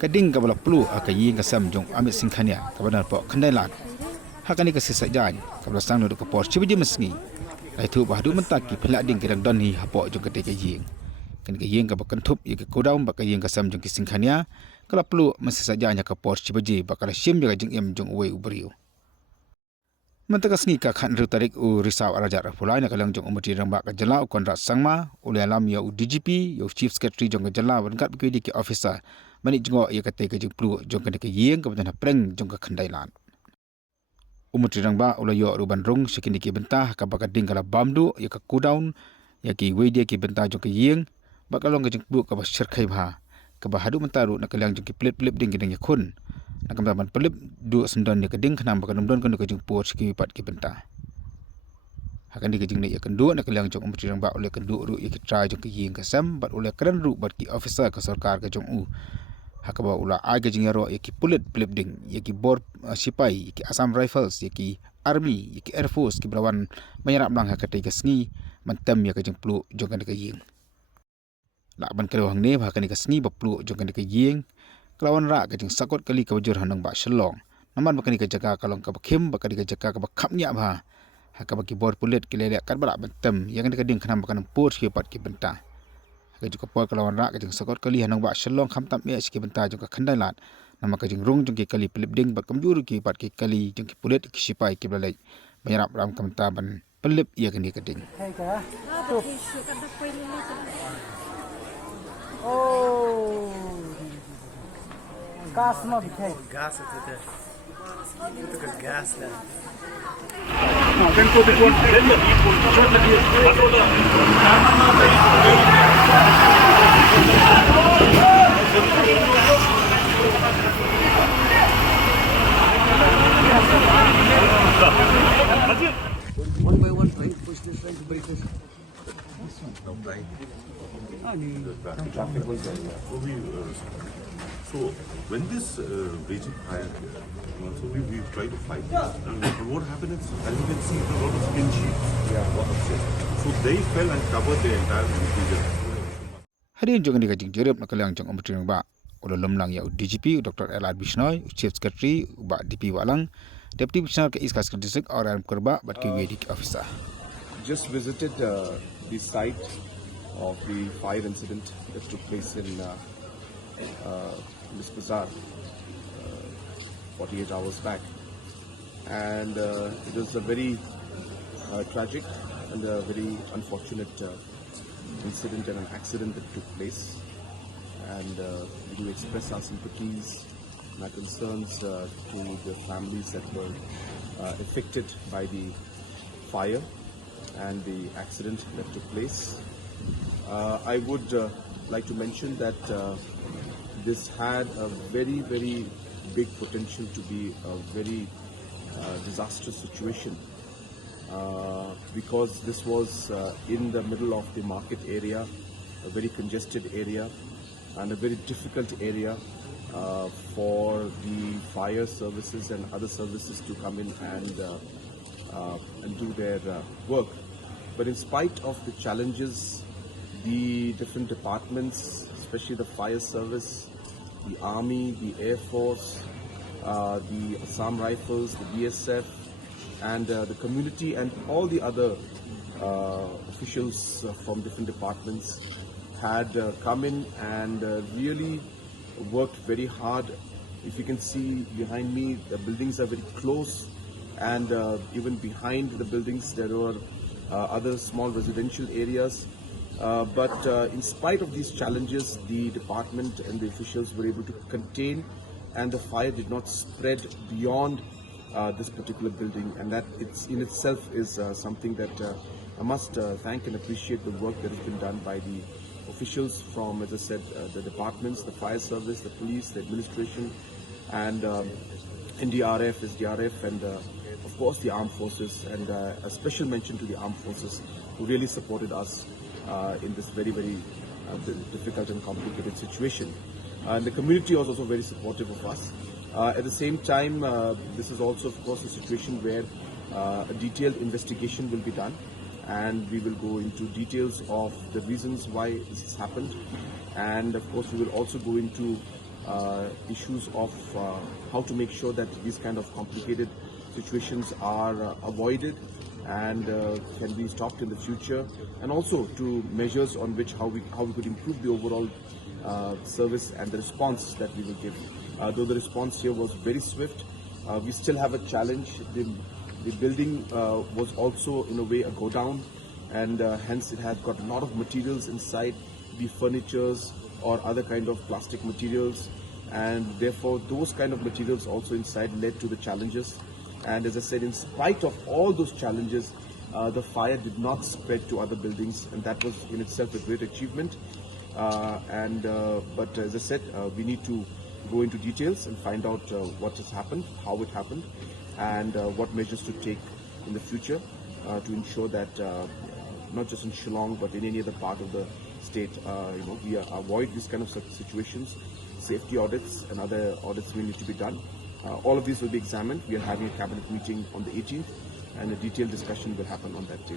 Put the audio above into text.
kading kabala plu aka Ïing ka sam jong amit Singhania kabana po kandailan hakani ka sisajaj kabala sang no ka por chibi mesngi lai thu ba du mentak ki phla ding kedang don hi hapo jong ka te ka Ïing kan ka Ïing ka bakan thup ye ka kodaum ba ka Ïing ka sam jong ki Singhania kala plu mesisajaj ka por chibi ba kala shim ya jing em jong we ubriu mentaka sngi ka khan ru tarik u risaw araja ra pulai na kalang jong umati ramba ka jala u konra sangma ule alam ya u DGP yo chief secretary jong ka jala wan kat ki ki officer mani jongo ya ka te ka jing plu jong ka Ïing ka ban preng jong ka khandailan umati ramba ule yo ru ban rong sekini ki bentah ka ba ka ding kala bamdu ya ka cooldown ya ki we dia ki bentah jong ka Ïing ba ka long ka jing plu ka ba sherkhai bha ka ba hadu mentaru na kalang jong ki plip ding ki khun nakam ban pelip du sendon ni keding khnam ba kanum don kan ka jing por ski pat ki benta hakan di jing ni ya kendu nak liang jong umti rang ba ole kendu ru ik try jong ki Ïing ka sam bat ole kran ru bat ki officer ka sarkar ka jong u hakaba ula ai ka jing ro ki pulit pelip ding ya ki bor sipai ki Assam Rifles ya ki army ya ki air force ki brawan menyerap lang hakate ka sngi mantem ya ka jing plu jong kan ka Ïing la ban kalo hang ne ba kan ka sngi ba plu jong kan ka Ïing kelawan rak kajing sakot kali ka bajur hanang ba shelong naman bakani ka jaga kalong ka bakhim bakani ka jaga ka bakhamnya ba haka baki bor pulit kilele kan bala bentem yang ka ding khanam bakan pur ski pat ki benta haka juga por kelawan rak kajing sakot kali hanang ba shelong kham tam me ski benta juga khandailat nama kajing rung jong ki kali pelip ding bakam juru ki pat ki kali jong ki pulit ki sipai ki balai banyarap ram kam taban pelip ia kini kading gas ma bikhe gas ate itu ke gas lah then to the one then the people one by one trying to push this trying to break this traffic was so when this raging fire here, so we tried to fight it. And what happened is, as you can see, there are a lot of skin sheets. So they fell and covered the entire interior. Hadien jong ni ka jing Jurip na kalang jong umti rang ba ulo lomlang ya DGP Dr. LR Bisnoy chief secretary ba DP walang deputy commissioner ka Iskas district or Rhem korba bat ki wedik officer just visited the site of the fire incident that took place in Ophisar 48 hours back, and it was a very tragic and a very unfortunate incident and an accident that took place, and we do express our sympathies and our concerns to the families that were affected by the fire and the accident that took place. I would like to mention that this had a very, very big potential to be a very disastrous situation because this was in the middle of the market area, a very congested area and a very difficult area for the fire services and other services to come in and do their work. But in spite of the challenges, the different departments, especially the fire service, the army, the air force, the Assam Rifles, the BSF, and the community and all the other officials from different departments had come in and really worked very hard. If you can see behind me, the buildings are very close, and even behind the buildings there were other small residential areas. But in spite of these challenges, the department and the officials were able to contain, and the fire did not spread beyond this particular building, and that in itself is something that I must thank and appreciate the work that has been done by the officials from, as I said, the departments, the fire service, the police, the administration, and NDRF, SDRF, and of course the armed forces, and a special mention to the armed forces who really supported us in this very, very difficult and complicated situation. And the community was also very supportive of us. At the same time, this is also, of course, a situation where a detailed investigation will be done, and we will go into details of the reasons why this has happened. And of course, we will also go into issues of how to make sure that these kind of complicated situations are avoided and can be stopped in the future, and also to measures on which how we could improve the overall service and the response that we will give. Though the response here was very swift, we still have a challenge. The building was also in a way a go down, and hence it has got a lot of materials inside, be furnitures or other kind of plastic materials, and therefore those kind of materials also inside led to the challenges. And as I said, in spite of all those challenges, the fire did not spread to other buildings, and that was in itself a great achievement. But as I said, we need to go into details and find out what has happened, how it happened, and what measures to take in the future to ensure that not just in Shillong but in any other part of the state, we avoid these kind of situations. Safety audits and other audits will need to be done. All of these will be examined. We are having a cabinet meeting on the 18th, and a detailed discussion will happen on that day.